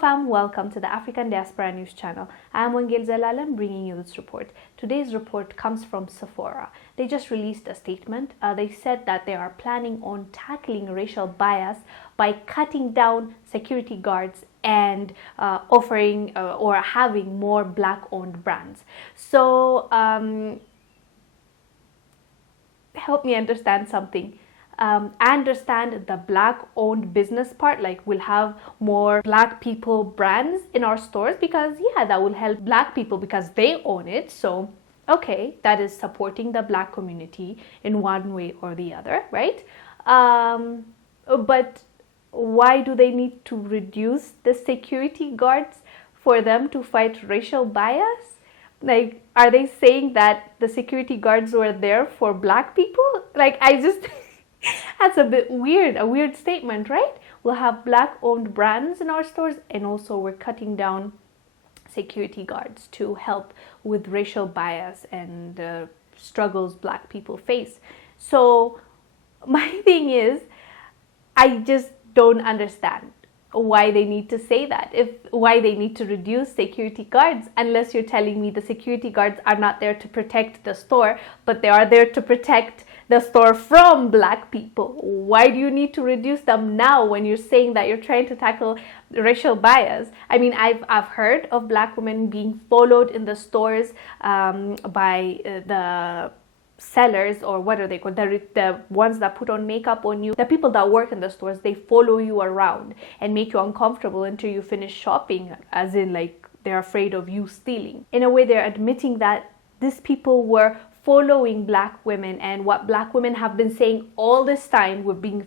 fam, welcome to the African Diaspora News Channel. I am Wangel Zalalam bringing you this report. Today's report comes from Sephora. They just released a statement. They said that they are planning on tackling racial bias by cutting down security guards and offering or having more black-owned brands. So help me understand something. I understand the black-owned business part, like we'll have more black people brands in our stores because yeah, that will help black people because they own it. So okay, that is supporting the black community in one way or the other, right? But why do they need to reduce the security guards for them to fight racial bias? Like, are they saying that the security guards were there for black people? Like, I just... That's a bit weird, a weird statement, right? We'll have black-owned brands in our stores, and also we're cutting down security guards to help with racial bias and struggles black people face. So my thing is, I just don't understand why they need to say that, why they need to reduce security guards, unless you're telling me the security guards are not there to protect the store, but they are there to protect the store from black people. Why do you need to reduce them now when you're saying that you're trying to tackle racial bias? I mean, I've heard of black women being followed in the stores by the sellers, or what are they called, the ones that put on makeup on you, the people that work in the stores. They follow you around and make you uncomfortable until you finish shopping, as in like they're afraid of you stealing. In a way, they're admitting that these people were following black women, and what black women have been saying all this time, we're being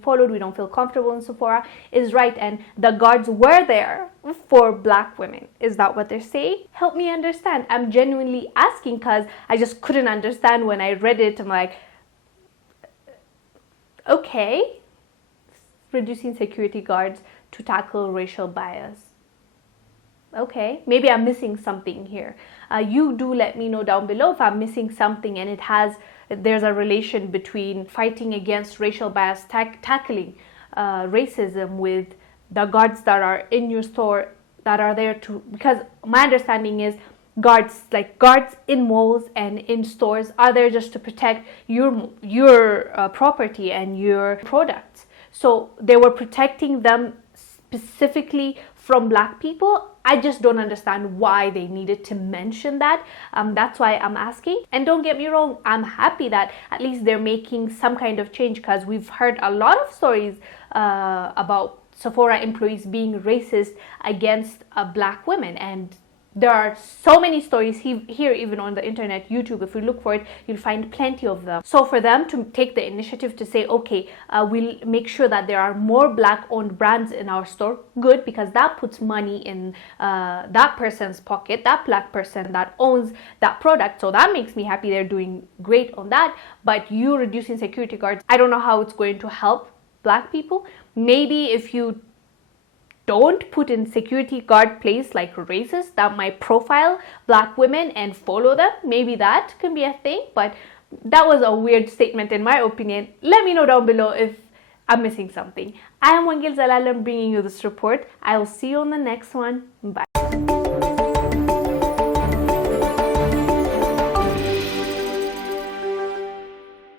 followed, we don't feel comfortable in Sephora, is right, and the guards were there for black women. Is that what they're saying? Help me understand. I'm genuinely asking because I just couldn't understand when I read it. I'm like, okay, reducing security guards to tackle racial bias. Okay, maybe I'm missing something here. You do let me know down below if I'm missing something and there's a relation between fighting against racial bias, tackling racism with the guards that are in your store that are there to, because my understanding is guards in malls and in stores are there just to protect your property and your products. So they were protecting them specifically from black people. I just don't understand why they needed to mention that. That's why I'm asking. And don't get me wrong, I'm happy that at least they're making some kind of change, because we've heard a lot of stories about Sephora employees being racist against black women, and there are so many stories here, even on the internet, YouTube. If you look for it, you'll find plenty of them. So for them to take the initiative to say, okay, we'll make sure that there are more black-owned brands in our store, good, because that puts money in that person's pocket, that black person that owns that product. So that makes me happy. They're doing great on that. But you reducing security guards, I don't know how it's going to help black people. Maybe if you don't put in security guard place like racist that might profile black women and follow them, maybe that can be a thing. But that was a weird statement in my opinion. Let me know down below if I'm missing something. I am Wangel Zalalam bringing you this report. I will see you on the next one. Bye.